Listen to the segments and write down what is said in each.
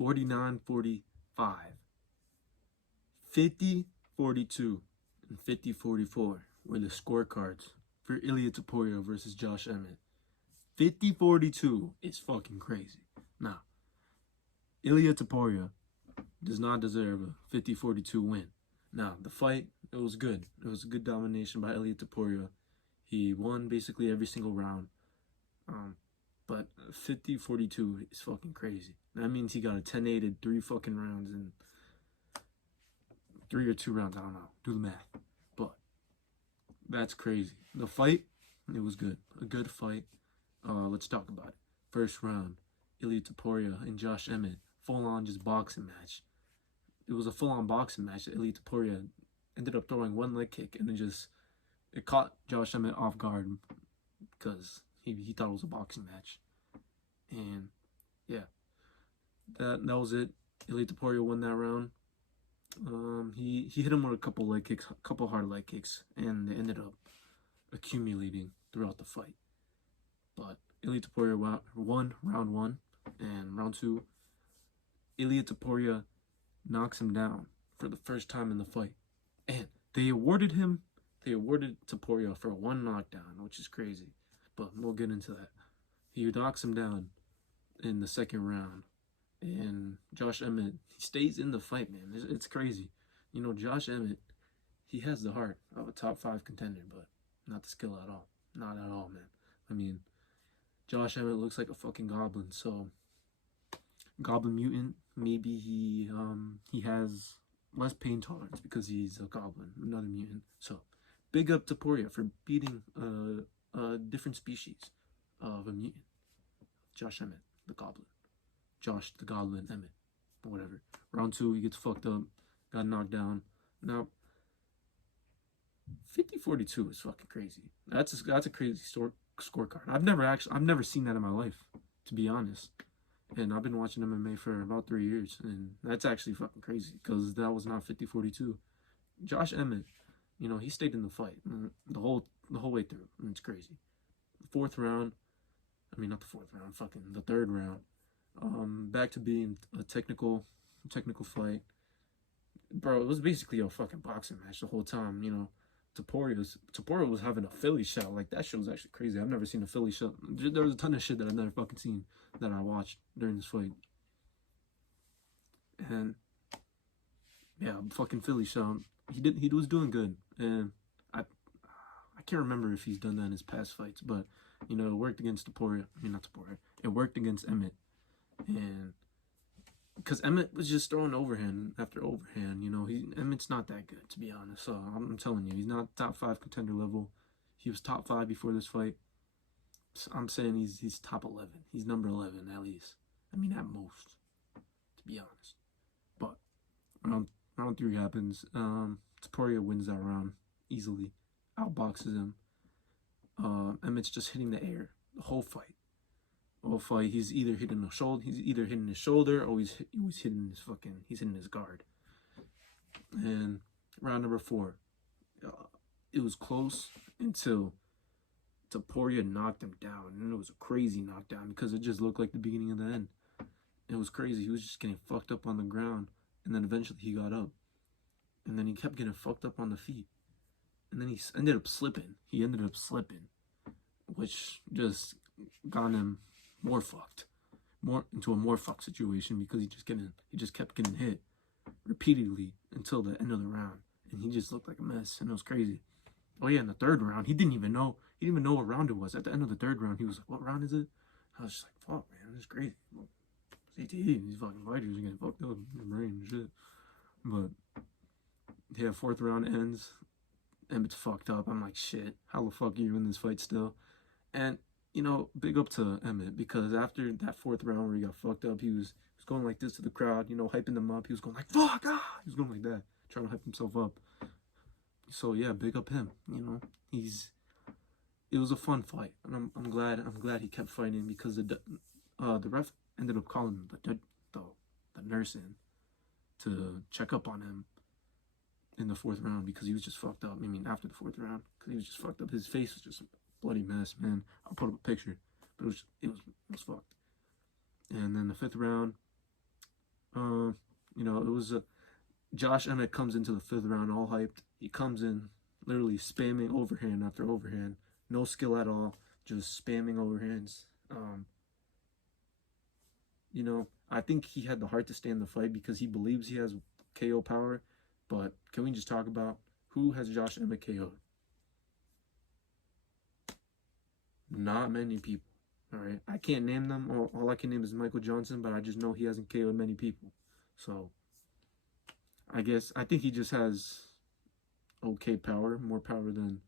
49-45, 50-42, and 50-44 were the scorecards for Ilia Topuria versus Josh Emmett. 50-42 is fucking crazy. Now, Ilia Topuria does not deserve a 50-42 win. Now, the fight, it was good. It was a good domination by Ilia Topuria. He won basically every single round. But 50-42 is fucking crazy. That means he got a 10-8 in 3 fucking rounds and 3 or 2 rounds. I don't know. Do the math. But that's crazy. The fight, it was good. A good fight. Let's talk about it. First round, Ilia Topuria and Josh Emmett. Full-on just boxing match. It was a full-on boxing match. Ilia Topuria ended up throwing one leg kick and it caught Josh Emmett off guard because he thought it was a boxing match. And yeah, that was it. Ilia Topuria won that round. He hit him with a couple hard leg kicks, and they ended up accumulating throughout the fight. But Ilia Topuria won round 1, and round 2, Ilia Topuria knocks him down for the first time in the fight, and they awarded Topuria for 1 knockdown, which is crazy, but we'll get into that. He knocks him down in the second round, and Josh Emmett, he stays in the fight, man. It's crazy. You know, Josh Emmett, he has the heart of a top 5 contender, but not the skill at all. Not at all, man. I mean, Josh Emmett looks like a fucking goblin, so goblin mutant, maybe he has less pain tolerance because he's a goblin, another mutant. So big up to Topuria for beating a different species of a mutant. Josh Emmett, the goblin. Josh the Goblin Emmett, or whatever. Round 2, he gets fucked up, got knocked down. Now, 50-42 is fucking crazy. That's a crazy scorecard. I've never seen that in my life, to be honest. And I've been watching MMA for about 3 years, and that's actually fucking crazy because that was not 50-42. Josh Emmett, you know, he stayed in the fight the whole way through, and it's crazy. Fourth round, I mean not the fourth round, fucking the third round. Back to being a technical fight, bro. It was basically a fucking boxing match the whole time. You know, Topuria was having a Philly shot. Like, that shit was actually crazy. I've never seen a Philly shot. There was a ton of shit that I've never fucking seen that I watched during this fight. And yeah, fucking Philly shot. He was doing good, and I can't remember if he's done that in his past fights, but you know, it worked against Topuria. I mean, not Topuria. It worked against Emmett. And because Emmett was just throwing overhand after overhand, you know, Emmett's not that good, to be honest. So I'm telling you, he's not top 5 contender level. He was top 5 before this fight. So I'm saying he's top 11. He's number 11 at least. I mean, at most, to be honest. But round 3 happens. Topuria wins that round easily, outboxes him. Emmett's just hitting the air the whole fight. He's either hitting his shoulder, or he's hitting his guard. And round number 4, it was close until Topuria knocked him down, and it was a crazy knockdown because it just looked like the beginning of the end. It was crazy. He was just getting fucked up on the ground, and then eventually he got up, and then he kept getting fucked up on the feet, and then he ended up slipping. Which just got him more into a more fucked situation because he just kept getting hit repeatedly until the end of the round, and he just looked like a mess, and it was crazy. Oh yeah, in the third round, he didn't even know what round it was. At the end of the third round, he was like, "What round is it?" I was just like, "Fuck, man, this is crazy." CTE, these fucking fighters are getting fucked up in the brain and shit. But yeah, fourth round ends. Emmett's fucked up. I'm like, shit, how the fuck are you in this fight still? And you know, big up to Emmett, because after that fourth round where he got fucked up, he was going like this to the crowd, you know, hyping them up. He was going like, fuck, ah! He was going like that, trying to hype himself up. So yeah, big up him, you know. It was a fun fight, and I'm glad he kept fighting, because the ref ended up calling the nurse in to check up on him in the fourth round, because he was just fucked up. I mean, after the fourth round, because he was just fucked up. His face was just a bloody mess, man. I'll put up a picture, but it was fucked. And then the fifth round, was a Josh Emmett comes into the 5th round all hyped. He comes in literally spamming overhand after overhand, no skill at all, just spamming overhands. You know, I think he had the heart to stay in the fight because he believes he has KO power. But can we just talk about who has Josh Emmett KO'd? Not many people. All right, I can't name them. All I can name is Michael Johnson, but I just know he hasn't KO'd many people. So I think he just has okay power, more power than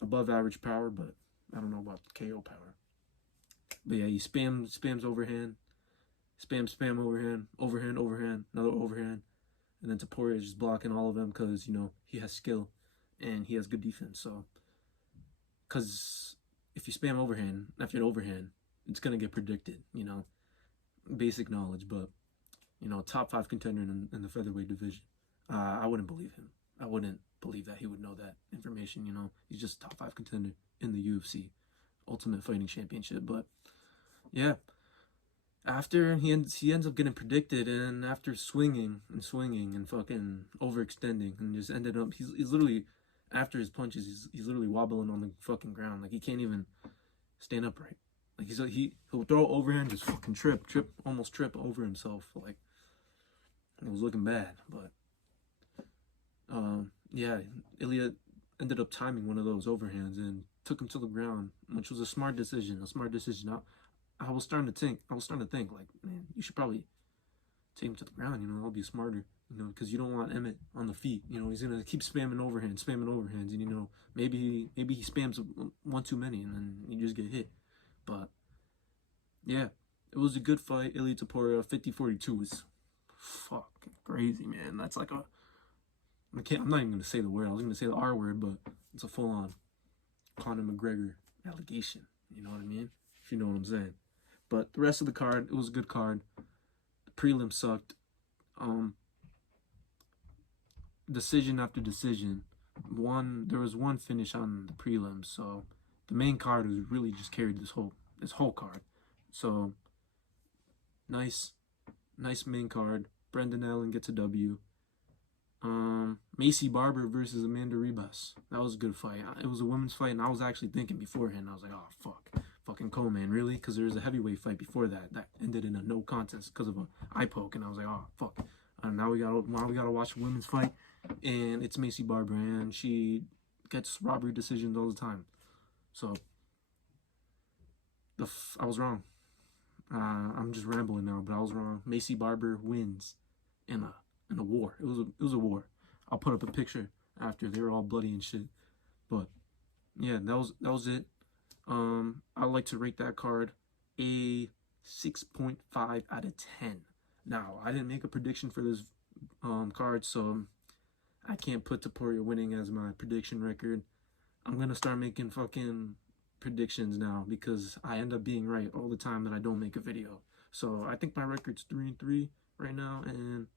above average power, but I don't know about KO power. But yeah, he spams overhand, spam overhand, another overhand, and then Topuria is just blocking all of them because, you know, he has skill and he has good defense. So, because if you spam overhand after an overhand, it's gonna get predicted, you know, basic knowledge. But, you know, top 5 contender in the featherweight division. I wouldn't believe him. I wouldn't believe that he would know that information. You know, he's just top 5 contender in the UFC Ultimate Fighting Championship. But yeah, after he ends up getting predicted, and after swinging and fucking overextending, and just ended up he's literally, after his punches, he's literally wobbling on the fucking ground. Like, he can't even stand upright. Like, he'll throw overhand, just fucking almost trip over himself. Like, it was looking bad. But yeah, Ilia ended up timing one of those overhands and took him to the ground, which was a smart decision. I was starting to think, like, man, you should probably take him to the ground. You know, that'll be smarter. You know, because you don't want Emmett on the feet. You know, he's gonna keep spamming overhands, and, you know, maybe he spams one too many, and then you just get hit. But yeah, it was a good fight. Ilia Topuria 50-42 is fucking crazy, man. That's like I'm not even gonna say the word. I was gonna say the R word, but it's a full-on Conor McGregor allegation. You know what I mean? If you know what I'm saying. But the rest of the card, it was a good card. The prelim sucked. Decision after decision. There was one finish on the prelims, so the main card was really just carried this whole card. So nice main card. Brendan Allen gets a W. Macy Barber versus Amanda Ribas. That was a good fight. It was a women's fight, and I was actually thinking beforehand. I was like, oh fuck, fucking Coleman, really? Because there was a heavyweight fight before that ended in a no contest because of an eye poke, and I was like, oh fuck. Now we gotta watch a women's fight, and it's Macy Barber, and she gets robbery decisions all the time. So I was wrong. I'm just rambling now, but I was wrong. Macy Barber wins in a war. It was a war. I'll put up a picture after. They were all bloody and shit. But yeah, that was it. I like to rate that card a 6.5 out of 10. Now, I didn't make a prediction for this card, so I can't put Topuria winning as my prediction record. I'm gonna start making fucking predictions now because I end up being right all the time that I don't make a video. So I think my record's 3-3 right now, and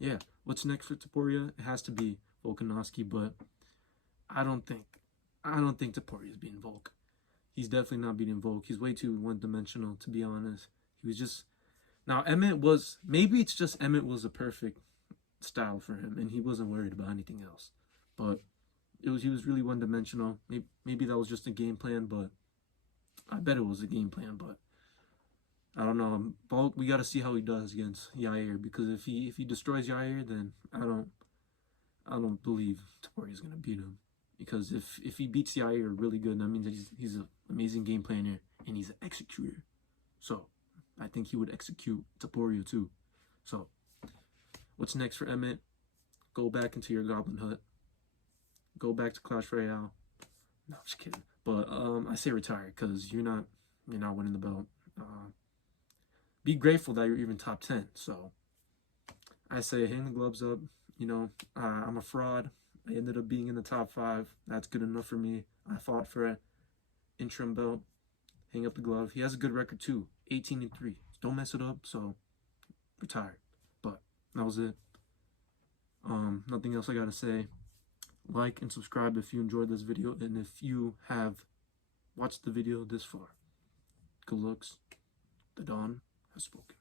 yeah, what's next for Topuria? It has to be Volkanovski, but I don't think Topuria is beating Volk. He's definitely not beating Volk. He's way too one-dimensional, to be honest. He was just... Now, maybe it's just Emmett was a perfect style for him, and he wasn't worried about anything else. But he was really one-dimensional. Maybe that was just a game plan, but I bet it was a game plan, but I don't know. Volk, we got to see how he does against Yair, because if he destroys Yair, then I don't believe Topuria is gonna beat him. Because if he beats Yair really good, that means that he's an amazing game planner and he's an executor. So I think he would execute Topuria too. So what's next for Emmett? Go back into your Goblin hut. Go back to Clash Royale. No, I'm just kidding. But I say retire because you're not winning the belt. Be grateful that you're even top 10. So I say hang the gloves up. You know, I'm a fraud. I ended up being in the top 5. That's good enough for me. I fought for an interim belt. Hang up the glove. He has a good record too. 18-3. Don't mess it up. So retire. But that was it. Nothing else I gotta say. Like and subscribe if you enjoyed this video, and if you have watched the video this far. Good looks. The Dawn has spoken.